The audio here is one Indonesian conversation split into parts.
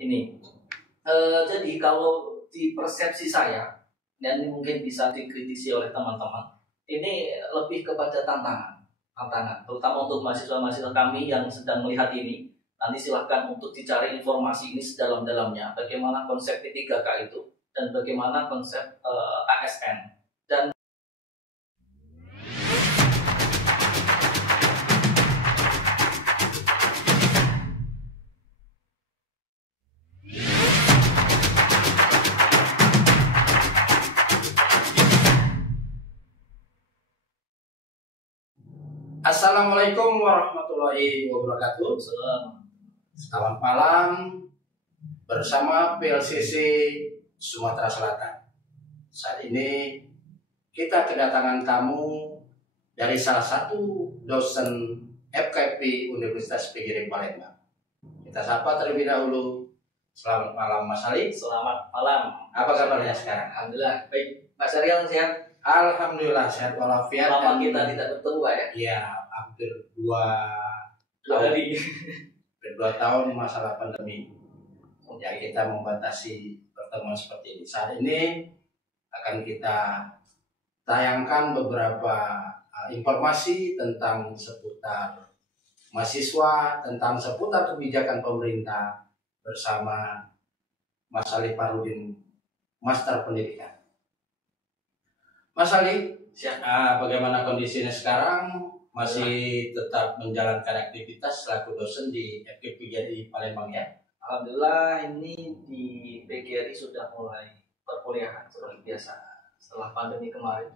Ini jadi kalau di persepsi saya, dan ini mungkin bisa dikritisi oleh teman-teman, ini lebih kepada tantangan, terutama untuk mahasiswa-mahasiswa kami yang sedang melihat ini. Nanti silahkan untuk dicari informasi ini sedalam-dalamnya, bagaimana konsep P3K itu, dan bagaimana konsep ASN. Dan Assalamualaikum warahmatullahi wabarakatuh. Selamat malam bersama PLCC Sumatera Selatan. Saat ini kita kedatangan tamu dari salah satu dosen FKIP Universitas PGRI Palembang. Kita sapa terlebih dahulu. Selamat malam Mas Ali. Selamat malam. Apa kabarnya sekarang? Alhamdulillah baik. Mas Ariel sehat? Alhamdulillah sehat walafiat. Lama kita tidak bertemu Pak ya? Iya, hampir 2 hari. 2 tahun masalah pandemi. Ya, kita membatasi pertemuan seperti ini. Saat ini akan kita tayangkan beberapa informasi tentang seputar mahasiswa, tentang seputar kebijakan pemerintah bersama Mas Ali Parudin, Master Pendidikan. Mas Ali, bagaimana kondisinya sekarang? Masih tetap menjalankan aktivitas selaku dosen di FKIP PGRI Palembang ya? Alhamdulillah ini di PGRI sudah mulai perkuliahan seperti biasa setelah pandemi kemarin.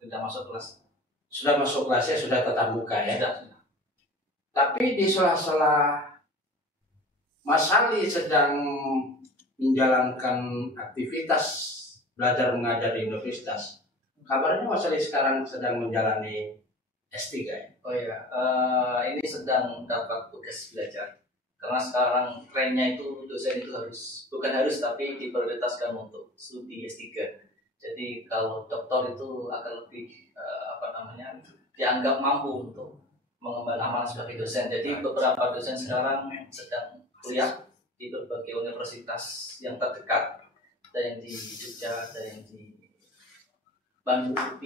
Sudah masuk kelas. Sudah masuk kelasnya, sudah tatap muka ya? Sudah. Tapi di sela-sela Mas Ali sedang menjalankan aktivitas belajar mengajar di universitas. Kabarnya Mas Ali sekarang sedang menjalani S3 ya? Oh iya, ini sedang dapat tugas belajar. Karena sekarang trennya itu dosen itu bukan harus tapi diprioritaskan untuk studi S3. Jadi kalau doktor itu akan lebih dianggap mampu untuk mengemban amanah sebagai dosen. Jadi beberapa dosen sekarang sedang kuliah di berbagai universitas yang terdekat. Ada yang di Jogja, ada yang di Bandung,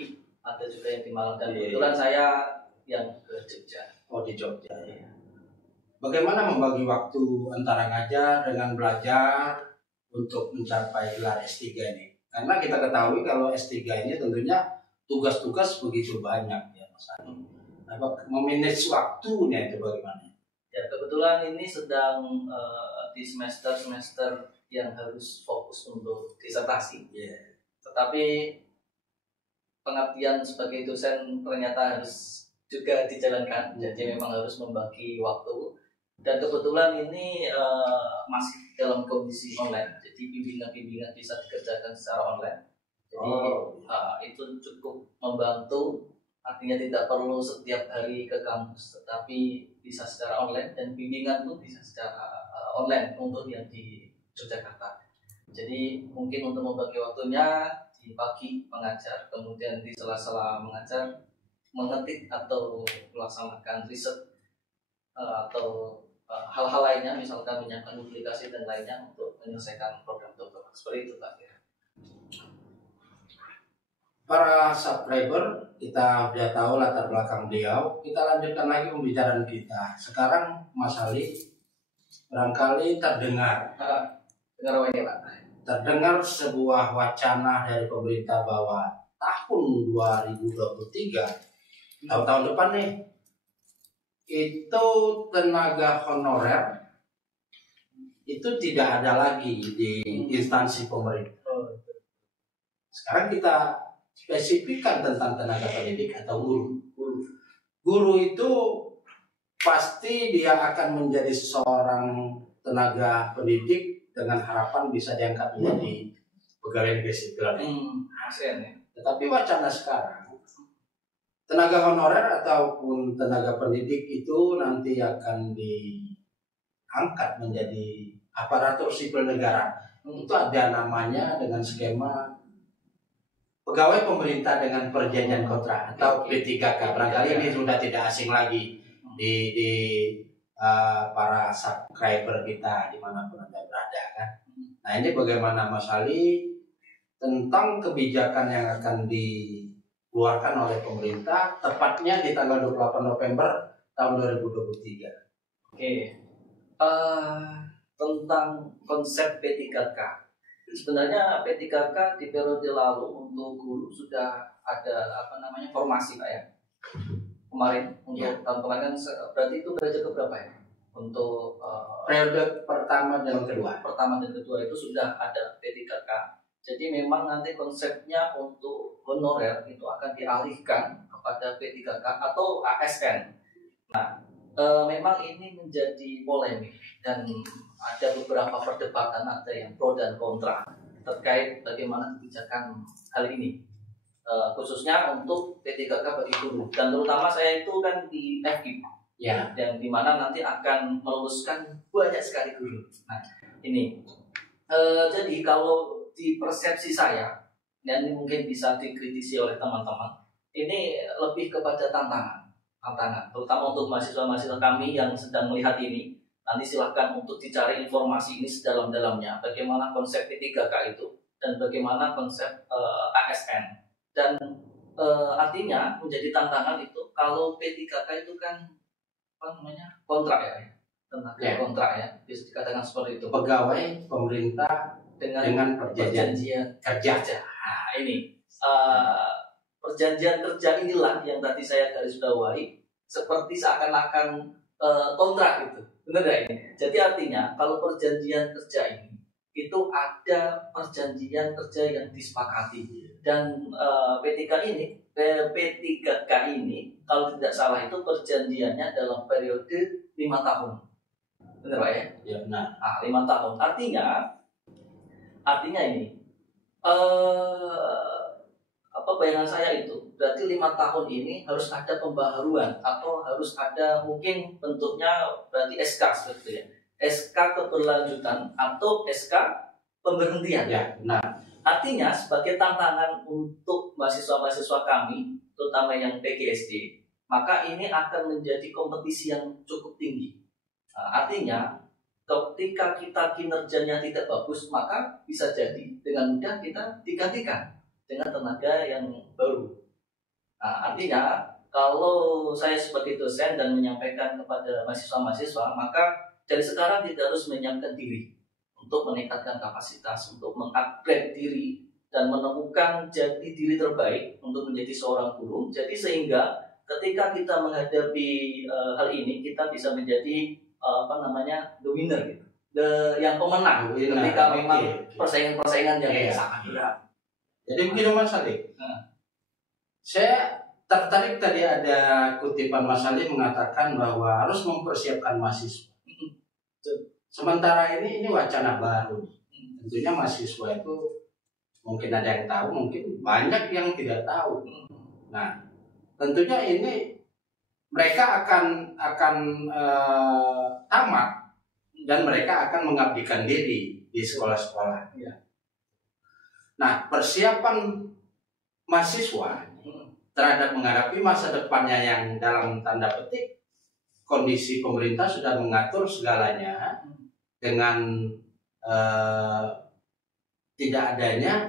ada juga yang di Malang, dan kebetulan saya yang ke Jogja. Oh, di Jogja ya. Bagaimana membagi waktu antara ngajar dengan belajar untuk mencapai gelar S3 ini? Karena kita ketahui kalau S3 ini tentunya tugas-tugas begitu banyak ya Mas Ali. Memanage waktunya itu bagaimana? Ya, kebetulan ini sedang di semester yang harus fokus untuk disertasi. Yeah. Tetapi pengabdian sebagai dosen ternyata harus juga dijalankan. Jadi memang harus membagi waktu. Dan kebetulan ini masih dalam kondisi online. Jadi bimbingan bisa dikerjakan secara online. Jadi itu cukup membantu. Artinya tidak perlu setiap hari ke kampus, tetapi bisa secara online, dan bimbingan pun bisa secara online untuk yang di Yogyakarta. Jadi mungkin untuk membagi waktunya, di pagi mengajar, kemudian di sela-sela mengajar mengetik atau melaksanakan riset atau hal-hal lainnya, misalkan menyiapkan publikasi dan lainnya untuk menyelesaikan program doktorat. Seperti itu Pak. Para subscriber, kita sudah tahu latar belakang beliau. Kita lanjutkan lagi pembicaraan kita. Sekarang Mas Ali barangkali terdengar sebuah wacana dari pemerintah bahwa tahun 2023, tahun depan nih, itu tenaga honorer itu tidak ada lagi di instansi pemerintah. Sekarang kita spesifikkan tentang tenaga pendidik atau guru. Guru itu pasti dia akan menjadi seorang tenaga pendidik dengan harapan bisa diangkat menjadi pegawai negeri sipil. Tetapi wacana sekarang, tenaga honorer ataupun tenaga pendidik itu nanti akan diangkat menjadi aparatur sipil negara. Itu ada namanya dengan skema pegawai pemerintah dengan perjanjian kontrak atau P3K. Barangkali ini sudah tidak asing lagi di para subscriber kita dimanapun Anda berada kan. Nah ini bagaimana Mas Ali tentang kebijakan yang akan dikeluarkan oleh pemerintah tepatnya di tanggal 28 November tahun 2023. Oke. Tentang konsep P3K. Sebenarnya P3K di periode lalu untuk guru sudah ada formasi Pak ya. Kemarin untuk tahun kemarin kan berarti itu periode keberapa ya? Untuk periode pertama dan kedua. Pertama dan kedua itu sudah ada P3K. Jadi memang nanti konsepnya untuk honorer itu akan dialihkan kepada P3K atau ASN. Nah, memang ini menjadi polemik dan ada beberapa perdebatan, ada yang pro dan kontra terkait bagaimana kebijakan hal ini. Khususnya untuk P3K bagi guru dan terutama saya itu kan di FKIP ya, yang dimana nanti akan meluluskan banyak sekali guru. Nah ini jadi kalau di persepsi saya dan ini mungkin bisa dikritisi oleh teman-teman, ini lebih kepada tantangan terutama untuk mahasiswa-mahasiswa kami yang sedang melihat ini. Nanti silahkan untuk dicari informasi ini sedalam-dalamnya bagaimana konsep P3K itu dan bagaimana konsep ASN. Dan artinya menjadi tantangan itu kalau P3K itu kan kontrak ya, kontrak ya, bisa dikatakan seperti itu. Pegawai pemerintah dengan perjanjian kerja. Nah ini perjanjian kerja inilah yang tadi saya garis bawahi seperti seakan-akan kontrak itu, benar nggak ini? Jadi artinya kalau perjanjian kerja ini itu ada perjanjian kerja yang disepakati dan P3K ini kalau tidak salah itu perjanjiannya dalam periode 5 tahun, benar Pak ya? Ya benar. 5 tahun artinya ini bayangan saya itu berarti 5 tahun ini harus ada pembaharuan atau harus ada mungkin bentuknya berarti SK seperti ya. SK keberlanjutan atau SK pemberhentian. Ya, nah. Artinya sebagai tantangan untuk mahasiswa-mahasiswa kami, terutama yang PGSD, maka ini akan menjadi kompetisi yang cukup tinggi. Nah, artinya ketika kita kinerjanya tidak bagus, maka bisa jadi dengan mudah kita digantikan dengan tenaga yang baru. Nah, artinya kalau saya sebagai dosen dan menyampaikan kepada mahasiswa-mahasiswa, maka dari sekarang kita harus menyiapkan diri untuk meningkatkan kapasitas, untuk mengupgrade diri dan menemukan jati diri terbaik untuk menjadi seorang guru. Jadi sehingga ketika kita menghadapi hal ini kita bisa menjadi the winner gitu, yang pemenang. Ketika memang persaingan yang sangat berat. Jadi begini Mas Ali, saya tertarik tadi ada kutipan Mas Ali mengatakan bahwa harus mempersiapkan mahasiswa. Sementara ini wacana baru. Tentunya mahasiswa itu mungkin ada yang tahu, mungkin banyak yang tidak tahu. Nah, tentunya ini mereka akan tamat dan mereka akan mengabdikan diri di sekolah-sekolah. Nah, persiapan mahasiswa terhadap menghadapi masa depannya yang dalam tanda petik kondisi pemerintah sudah mengatur segalanya dengan tidak adanya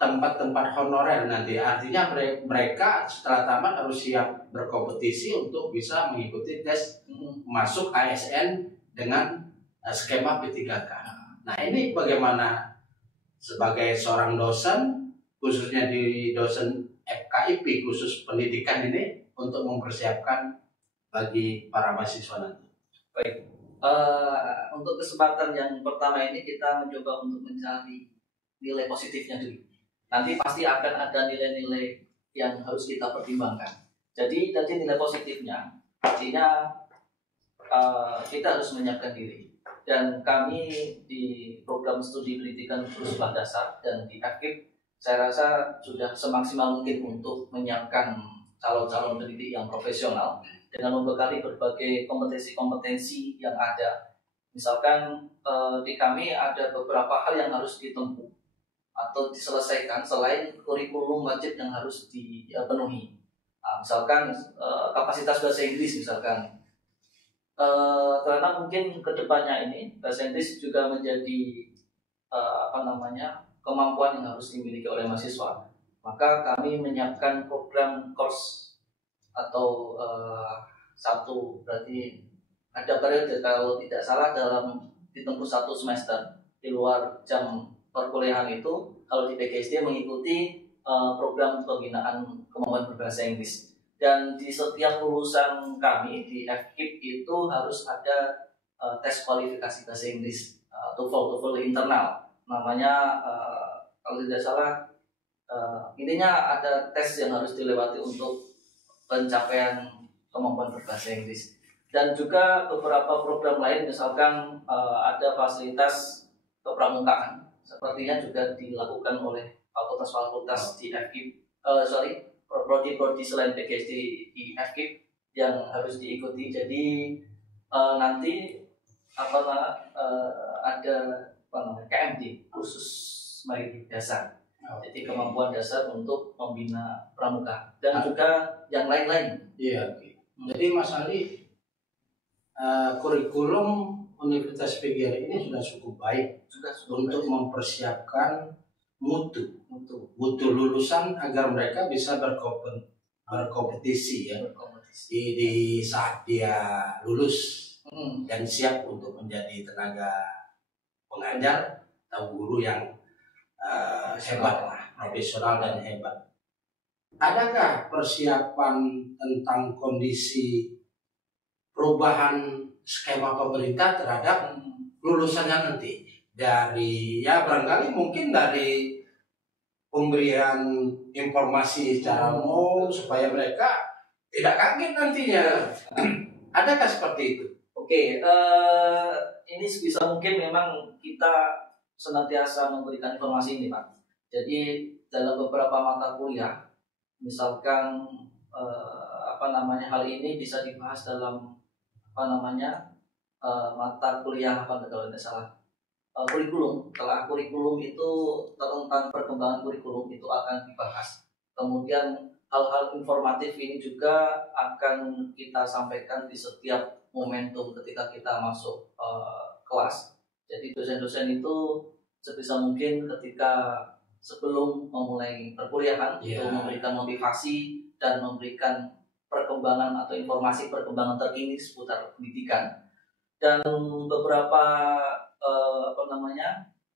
tempat-tempat honorer nanti. Artinya mereka setelah tamat harus siap berkompetisi untuk bisa mengikuti tes masuk ASN dengan skema P3K. Nah, ini bagaimana sebagai seorang dosen, khususnya di dosen FKIP khusus pendidikan ini untuk mempersiapkan bagi para mahasiswa nanti. Baik, untuk kesempatan yang pertama ini kita mencoba untuk mencari nilai positifnya dulu. Nanti pasti akan ada nilai-nilai yang harus kita pertimbangkan. Jadi tadi nilai positifnya, artinya kita harus menyiapkan diri. Dan kami di program studi pendidikan guru sekolah dasar dan di FKIP, saya rasa sudah semaksimal mungkin untuk menyiapkan calon-calon pendidik yang profesional dengan membekali berbagai kompetensi-kompetensi yang ada. Misalkan di kami ada beberapa hal yang harus ditempuh atau diselesaikan selain kurikulum wajib yang harus dipenuhi. Misalkan kapasitas bahasa Inggris misalkan. Karena mungkin kedepannya ini bahasa Inggris juga menjadi kemampuan yang harus dimiliki oleh mahasiswa. Maka kami menyiapkan program course atau satu berarti ada periode kalau tidak salah dalam ditempuh satu semester di luar jam perkuliahan itu. Kalau di PGSD mengikuti program pembinaan kemampuan berbahasa Inggris, dan di setiap lulusan kami di FKIP itu harus ada tes kualifikasi bahasa Inggris, TOEFL internal namanya, kalau tidak salah. Intinya ada tes yang harus dilewati untuk pencapaian kemampuan berbahasa Inggris. Dan juga beberapa program lain, misalkan ada fasilitas kepramukaan, sepertinya juga dilakukan oleh fakultas-fakultas di FKIP, prodi-prodi selain PGSD di FKIP yang harus diikuti. Jadi nanti ada KMD, khusus bagi dasar. Jadi kemampuan dasar untuk membina pramuka dan juga yang lain-lain. Iya. Jadi Mas Ali, kurikulum Universitas PGRI ini sudah cukup baik untuk mempersiapkan mutu lulusan agar mereka bisa berkompetisi ya, di saat dia lulus dan siap untuk menjadi tenaga pengajar atau guru yang hebat lah, profesional dan hebat. Adakah persiapan tentang kondisi perubahan skema pemerintah terhadap lulusannya nanti, dari ya barangkali mungkin dari pemberian informasi secara umum supaya mereka tidak kaget nantinya? Adakah seperti itu? Oke, ini sebisa mungkin memang kita senantiasa memberikan informasi ini, Pak. Jadi dalam beberapa mata kuliah, misalkan hal ini bisa dibahas dalam mata kuliah kalau tidak salah, kurikulum. Setelah kurikulum itu tentang perkembangan kurikulum itu akan dibahas. Kemudian hal-hal informatif ini juga akan kita sampaikan di setiap momentum ketika kita masuk kelas. Jadi dosen-dosen itu sebisa mungkin ketika sebelum memulai perkuliahan itu memberikan motivasi dan memberikan perkembangan atau informasi perkembangan terkini seputar pendidikan, dan beberapa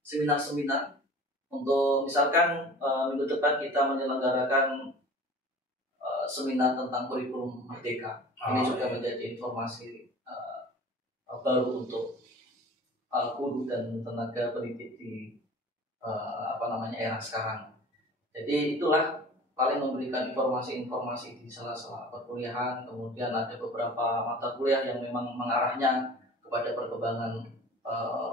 seminar-seminar untuk misalkan minggu depan kita menyelenggarakan seminar tentang kurikulum merdeka. Ini juga menjadi informasi baru untuk guru dan tenaga pendidik di era sekarang. Jadi itulah paling memberikan informasi-informasi di sela-sela perkuliahan. Kemudian ada beberapa mata kuliah yang memang mengarahnya kepada perkembangan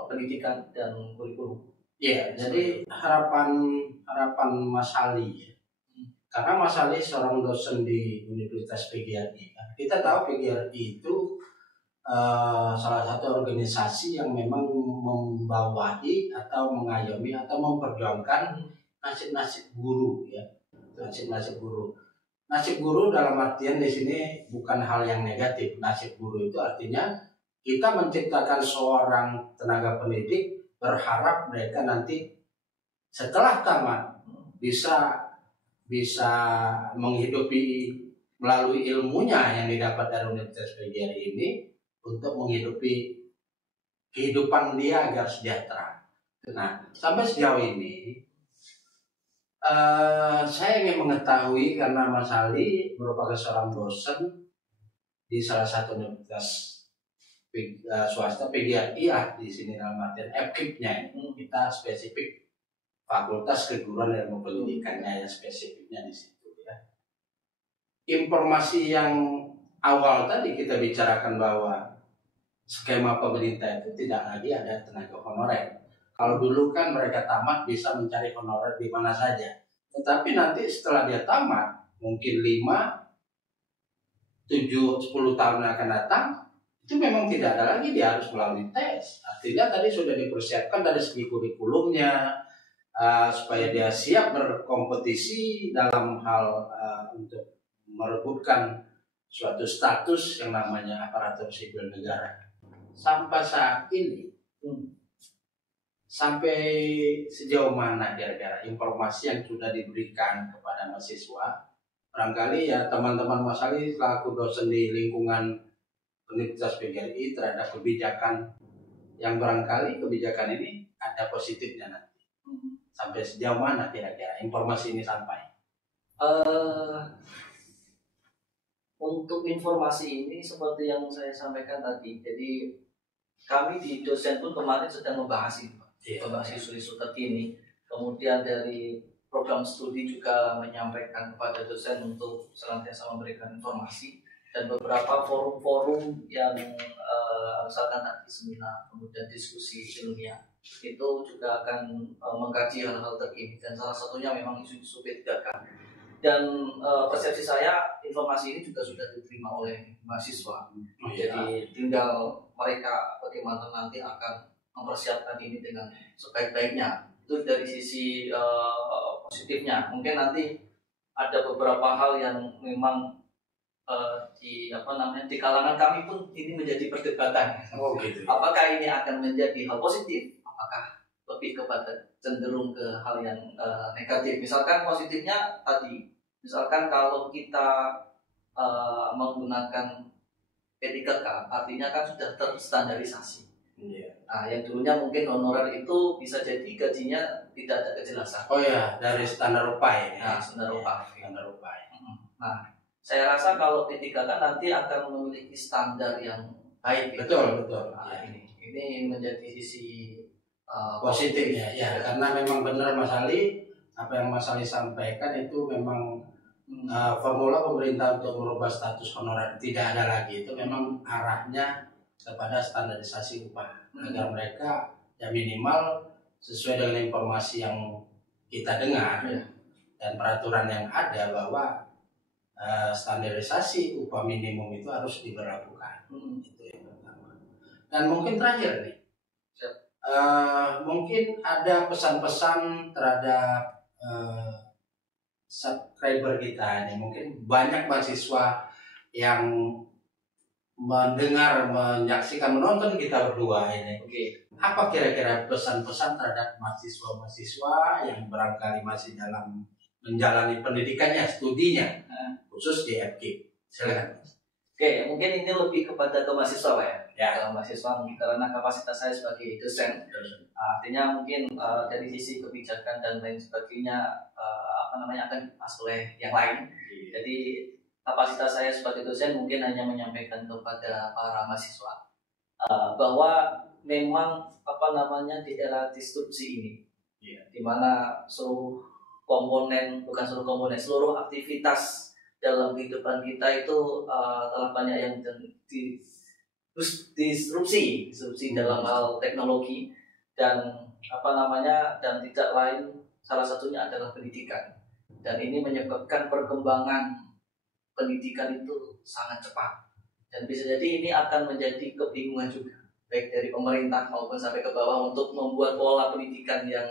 pendidikan dan kurikulum. Iya, jadi harapan Mas Ali ya. Karena Mas Ali seorang dosen di Universitas PGRI. Kita tahu PGRI itu salah satu organisasi yang memang membawahi atau mengayomi atau memperjuangkan nasib-nasib guru ya. Nasib guru dalam artian di sini bukan hal yang negatif. Nasib guru itu artinya kita menciptakan seorang tenaga pendidik, berharap mereka nanti setelah tamat bisa menghidupi melalui ilmunya yang didapat dari Universitas PGRI ini untuk menghidupi kehidupan dia agar sejahtera. Nah, sampai sejauh ini saya ingin mengetahui, karena Mas Ali merupakan seorang dosen di salah satu universitas swasta PGRI di sini dalam artian FKIP-nya kita spesifik Fakultas Keguruan dan Ilmu Pendidikannya yang spesifiknya di situ ya. Informasi yang awal tadi kita bicarakan bahwa skema pemerintah itu tidak lagi ada tenaga honorer. Kalau dulu kan mereka tamat bisa mencari honorer di mana saja. Tetapi nanti setelah dia tamat, mungkin 5, 7, 10 tahun yang akan datang, itu memang tidak ada lagi, dia harus melalui tes. Artinya tadi sudah dipersiapkan dari segi kurikulumnya, supaya dia siap berkompetisi dalam hal untuk merebutkan suatu status yang namanya aparatur sipil negara. Sampai saat ini, sampai sejauh mana kira-kira informasi yang sudah diberikan kepada mahasiswa? Barangkali ya teman-teman Mas Ali selaku dosen di lingkungan Universitas PGRI terhadap kebijakan yang barangkali kebijakan ini ada positifnya nanti. Sampai sejauh mana kira-kira informasi ini sampai? Untuk informasi ini seperti yang saya sampaikan tadi, jadi kami di dosen pun kemarin sedang membahas itu, membahas isu-isu terkini. Kemudian dari program studi juga menyampaikan kepada dosen untuk senantiasa memberikan informasi, dan beberapa forum-forum yang misalkan nanti seminar, kemudian diskusi ilmiah itu juga akan mengkaji hal-hal terkini, dan salah satunya memang isu-isu P3K. Dan persepsi saya informasi ini juga sudah diterima oleh mahasiswa. Jadi tinggal mereka bagaimana nanti akan mempersiapkan ini dengan sebaik-baiknya. Itu dari sisi positifnya. Mungkin nanti ada beberapa hal yang memang di kalangan kami pun ini menjadi perdebatan. Gitu. Apakah ini akan menjadi hal positif? Apakah lebih kepada cenderung ke hal yang negatif? Misalkan positifnya tadi, misalkan kalau kita menggunakan P3K, artinya kan sudah terstandarisasi. Nah, yang dulunya mungkin honorer itu bisa jadi gajinya tidak ada kejelasan. Oh ya, dari standar upah ya. Nah, standar upah. Standar upah. Nah, saya rasa kalau P3K nanti akan memiliki standar yang baik. Betul. Nah, ini menjadi sisi positifnya ya, karena memang benar Mas Ali, apa yang Mas Ali sampaikan itu memang formula pemerintah untuk merubah status honorer tidak ada lagi, itu memang arahnya kepada standarisasi upah agar mereka ya minimal sesuai dengan informasi yang kita dengar dan peraturan yang ada bahwa standarisasi upah minimum itu harus diberlakukan. Itu yang pertama. Dan mungkin terakhir nih, mungkin ada pesan-pesan terhadap subscriber kita ini. Mungkin banyak mahasiswa yang mendengar, menyaksikan, menonton kita berdua ini. Apa kira-kira pesan-pesan terhadap mahasiswa-mahasiswa yang barangkali masih dalam menjalani pendidikannya, studinya, khusus di FK? Silakan. Mungkin ini lebih kepada ke mahasiswa ya. Mahasiswa karena kapasitas saya sebagai dosen. Artinya mungkin dari sisi kebijakan dan lain sebagainya akan dibahas oleh yang lain. Jadi kapasitas saya sebagai dosen mungkin hanya menyampaikan kepada para mahasiswa bahwa memang di era disrupsi ini, di mana seluruh aktivitas dalam kehidupan kita itu telah banyak yang disrupsi dalam hal teknologi dan dan tidak lain salah satunya adalah pendidikan, dan ini menyebabkan perkembangan pendidikan itu sangat cepat, dan bisa jadi ini akan menjadi kebingungan juga baik dari pemerintah maupun sampai ke bawah untuk membuat pola pendidikan yang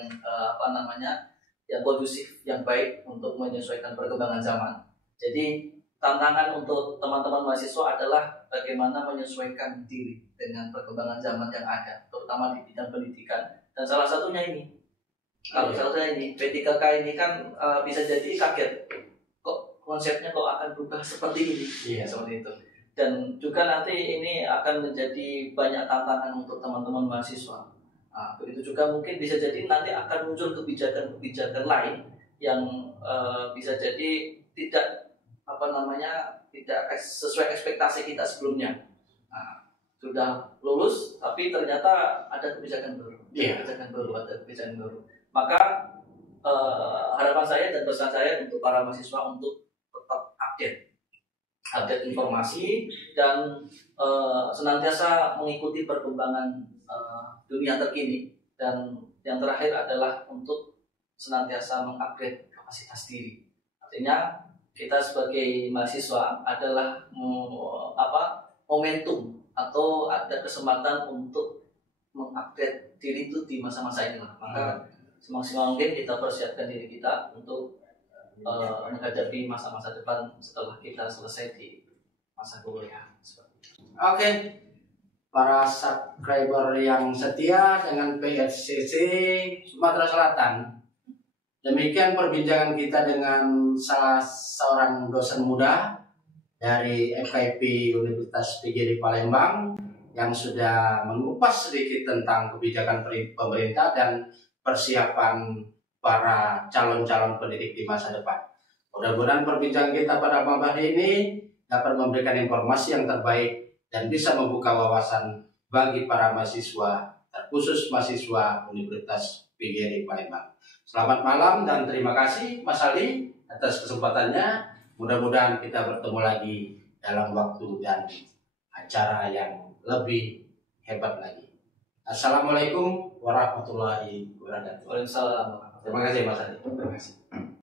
yang kondusif, yang baik untuk menyesuaikan perkembangan zaman. Jadi tantangan untuk teman-teman mahasiswa adalah bagaimana menyesuaikan diri dengan perkembangan zaman yang ada, terutama di bidang pendidikan. Dan salah satunya ini, P3K ini kan bisa jadi kaget, kok konsepnya akan berubah seperti ini, seperti itu. Dan juga nanti ini akan menjadi banyak tantangan untuk teman-teman mahasiswa. Begitu juga mungkin bisa jadi nanti akan muncul kebijakan-kebijakan lain yang bisa jadi tidak sesuai ekspektasi kita sebelumnya. Sudah lulus tapi ternyata ada kebijakan baru. Ada kebijakan baru. Maka harapan saya dan pesan saya untuk para mahasiswa untuk tetap update informasi dan senantiasa mengikuti perkembangan dunia terkini, dan yang terakhir adalah untuk senantiasa mengupgrade kapasitas diri. Artinya kita sebagai mahasiswa adalah momentum atau ada kesempatan untuk mengupgrade diri itu di masa-masa inilah. Maka semaksimal mungkin kita persiapkan diri kita untuk menghadapi masa-masa depan setelah kita selesai di masa kuliah. Oke, para subscriber yang setia dengan PSCC Sumatera Selatan. Demikian perbincangan kita dengan salah seorang dosen muda dari FKIP Universitas PGRI Palembang yang sudah mengupas sedikit tentang kebijakan pemerintah dan persiapan para calon-calon pendidik di masa depan. Mudah-mudahan perbincangan kita pada malam hari ini dapat memberikan informasi yang terbaik dan bisa membuka wawasan bagi para mahasiswa, terkhusus mahasiswa Universitas PGRI Palembang. Selamat malam dan terima kasih Mas Ali atas kesempatannya. Mudah-mudahan kita bertemu lagi dalam waktu dan acara yang lebih hebat lagi. Assalamualaikum warahmatullahi wabarakatuh. Waalaikumsalam. Terima kasih Mas Ali. Terima kasih.